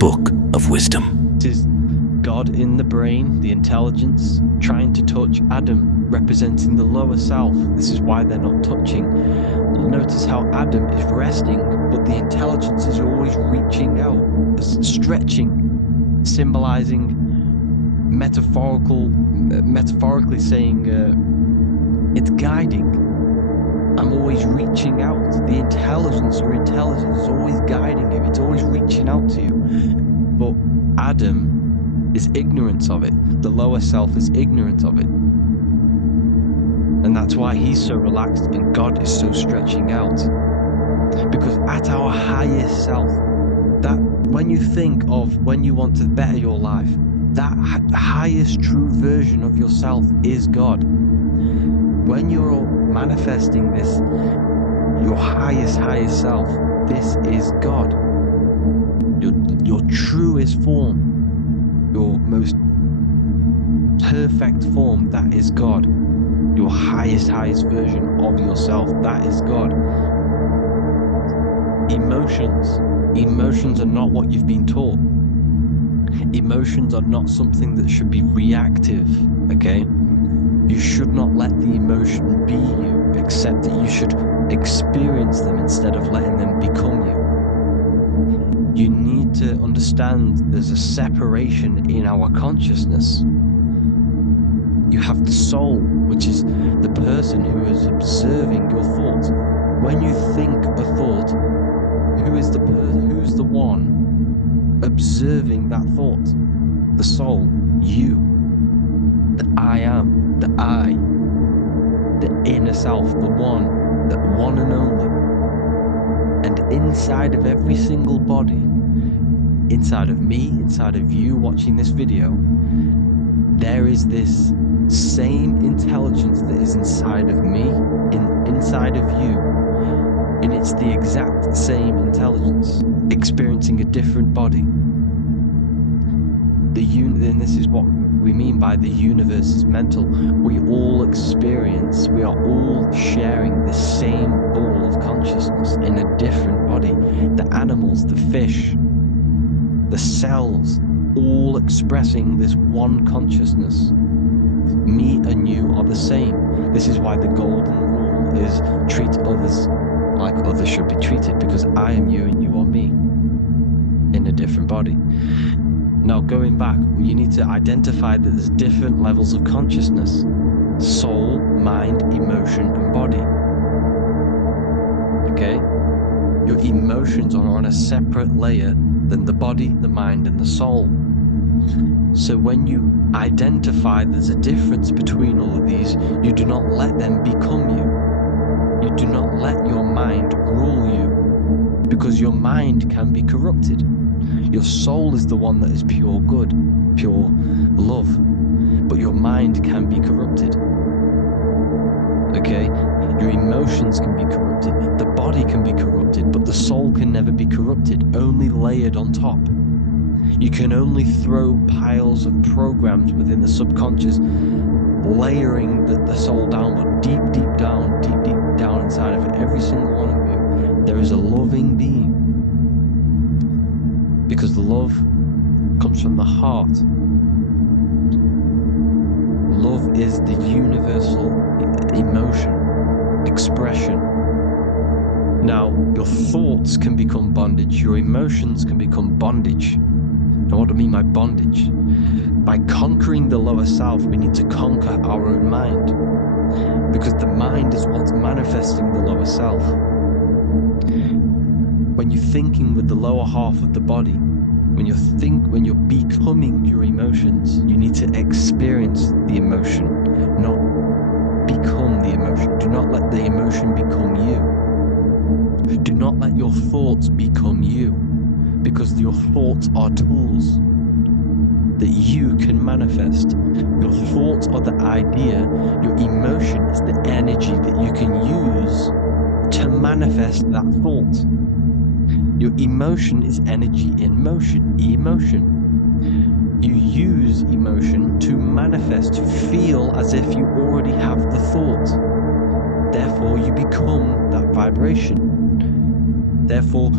book of wisdom. It is God in the brain, the intelligence, trying to touch Adam, representing the lower self. This is why they're not touching. Notice how Adam is resting, but the intelligence is always reaching out, stretching, symbolizing metaphorically saying it's guiding. I'm always reaching out. The intelligence, your intelligence is always guiding you. It's always reaching out to you. But Adam is ignorant of it. The lower self is ignorant of it. And that's why he's so relaxed and God is so stretching out. Because at our highest self, that when you think of when you want to better your life, that highest true version of yourself is God. When you're manifesting this, your highest self, this is God. Your truest form, your most perfect form, that is God. Your highest version of yourself, that is God. Emotions are not what you've been taught. Emotions are not something that should be reactive, okay? You should not let the emotion be you, except that you should experience them instead of letting them become you. You need to understand there's a separation in our consciousness. You have the soul, which is the person who is observing your thoughts. When you think a thought, who's the one observing that thought? The soul, you, the I am, the I, the inner self, the one and only. And inside of every single body, inside of me, inside of you watching this video, there is this same intelligence that is inside of me, inside of you. And it's the exact same intelligence, experiencing a different body. And this is what we mean by the universe is mental. We are all sharing the same ball of consciousness in a different body. The animals, the fish, the cells, all expressing this one consciousness. Me and you are the same. This is why the golden rule is treat others like others should be treated, because I am you and you are me in a different body. Now, going back, you need to identify that there's different levels of consciousness: soul, mind, emotion, and body. Okay? Your emotions are on a separate layer than the body, the mind, and the soul. So when you identify there's a difference between all of these, you do not let them become you. You do not let your mind rule you, because your mind can be corrupted. Your soul is the one that is pure good, pure love, but your mind can be corrupted. Okay? Your emotions can be corrupted, the body can be corrupted, but the soul can never be corrupted, only layered on top. You can only throw piles of programs within the subconscious, layering the soul down, but deep down inside of every single one of you, there is a loving being. Because the love comes from the heart. Love is the universal emotion, expression. Now, your thoughts can become bondage, your emotions can become bondage. Now, what do I mean by bondage? By conquering the lower self, we need to conquer our own mind. Because the mind is what's manifesting the lower self. When you're thinking with the lower half of the body, when you're becoming your emotions, you need to experience the emotion, not become the emotion. Do not let the emotion become you. Do not let your thoughts become you, because your thoughts are tools that you can manifest. Your thoughts are the idea, your emotion is the energy that you can use to manifest that thought. Your emotion is energy in motion, emotion. You use emotion to manifest, to feel as if you already have the thought. Therefore, you become that vibration. Therefore,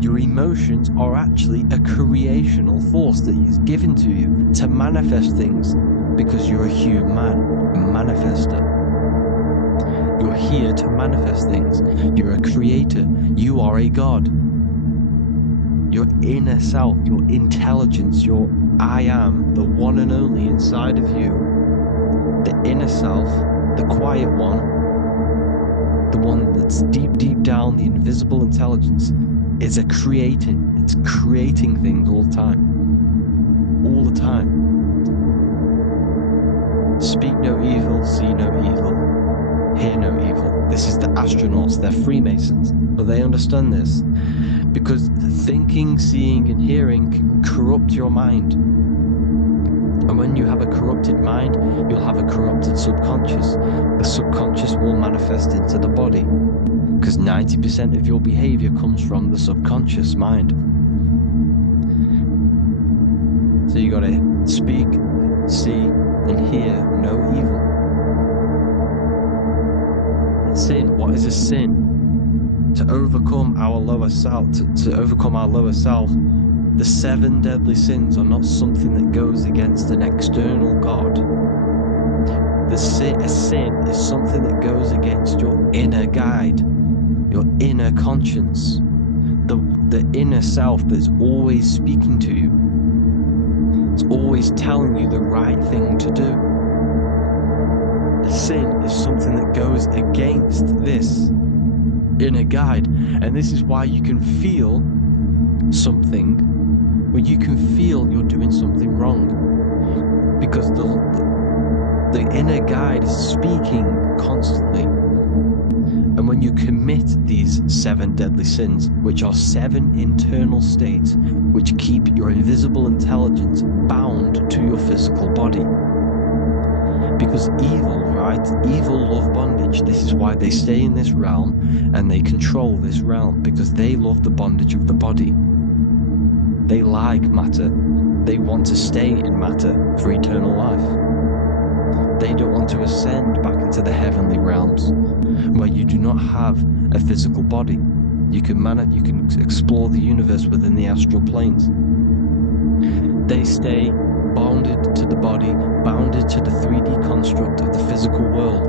Your emotions are actually a creational force that is given to you to manifest things, because you're a human, a manifester. You're here to manifest things. You're a creator. You are a god. Your inner self, your intelligence, your I am, the one and only inside of you, the inner self, the quiet one, the one that's deep, deep down, the invisible intelligence, is it's creating things all the time. All the time. Speak no evil, see no evil, hear no evil. This is the astronauts, they're Freemasons, but they understand this. Because thinking, seeing, and hearing can corrupt your mind. And when you have a corrupted mind, you'll have a corrupted subconscious. The subconscious will manifest into the body, because 90% of your behavior comes from the subconscious mind. So you gotta speak, see, and hear no evil. Sin, what is a sin? To overcome our lower self, to overcome our lower self, the 7 deadly sins are not something that goes against an external God. A sin is something that goes against your inner guide, your inner conscience, the inner self that's always speaking to you. It's always telling you the right thing to do. A sin is something that goes against this inner guide, and this is why you can feel something when you can feel you're doing something wrong, because the inner guide is speaking constantly. And when you commit these 7 deadly sins, which are 7 internal states which keep your invisible intelligence bound to your physical body. Because evil, right? Evil love bondage. This is why they stay in this realm and they control this realm, because they love the bondage of the body. They like matter. They want to stay in matter for eternal life. They don't want to ascend back into the heavenly realms, where you do not have a physical body. You can explore the universe within the astral planes. They stay bounded to the body, bounded to the 3D construct of the physical world.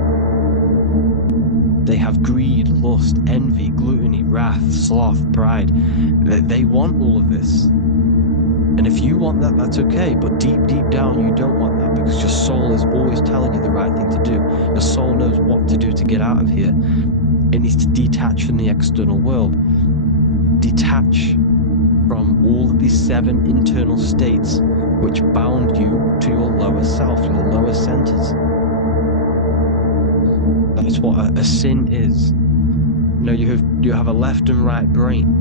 They have greed, lust, envy, gluttony, wrath, sloth, pride. They want all of this. And if you want that, that's okay. But deep, deep down, you don't want that, because your soul is always telling you the right thing to do. Your soul knows what to do to get out of here. It needs to detach from the external world. Detach from all of these 7 internal states which bound you to your lower self, your lower centers. That's what a sin is. You have a left and right brain.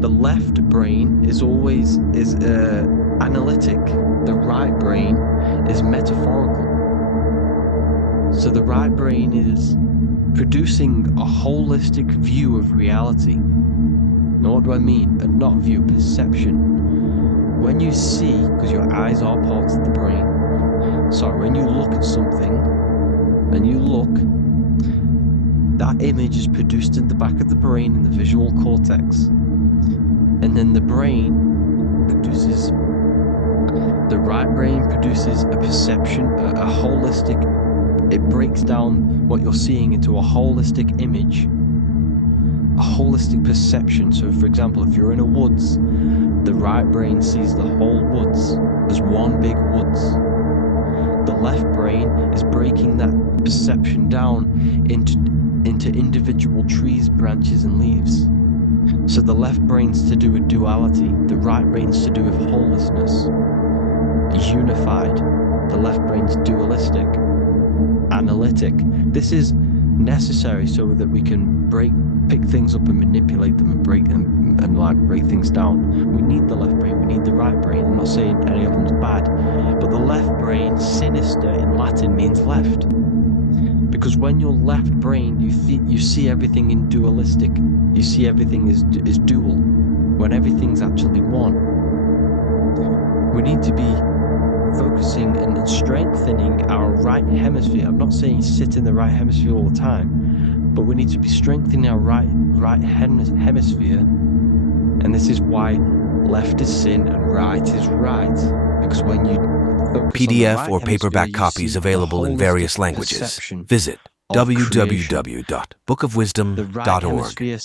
The left brain is always analytic. The right brain is metaphorical. So the right brain is producing a holistic view of reality. Now, what do I mean? A not view, perception. When you see, because your eyes are parts of the brain, when you look at something, and you look, that image is produced in the back of the brain in the visual cortex. And then the right brain produces a perception, a holistic, it breaks down what you're seeing into a holistic image, a holistic perception. So for example, if you're in a woods, the right brain sees the whole woods as one big woods. The left brain is breaking that perception down into individual trees, branches, and leaves. So the left brain's to do with duality, the right brain's to do with wholeness, unified. The left brain's dualistic, analytic. This is necessary so that we can pick things up and manipulate them and break them and break things down. We need the left brain, we need the right brain. I'm not saying any of them's bad, but the left brain, sinister in Latin, means left. Because when you're left brain, you see everything in dualistic. You see everything is dual, when everything's actually one. We need to be focusing and strengthening our right hemisphere. I'm not saying sit in the right hemisphere all the time, but we need to be strengthening our right hemisphere And this is why left is sin and right is right. Because when you focus on the PDF right or hemisphere, paperback you copies see the available in holistic various languages. perception Visit of creation. The www.bookofwisdom.org. right hemisphere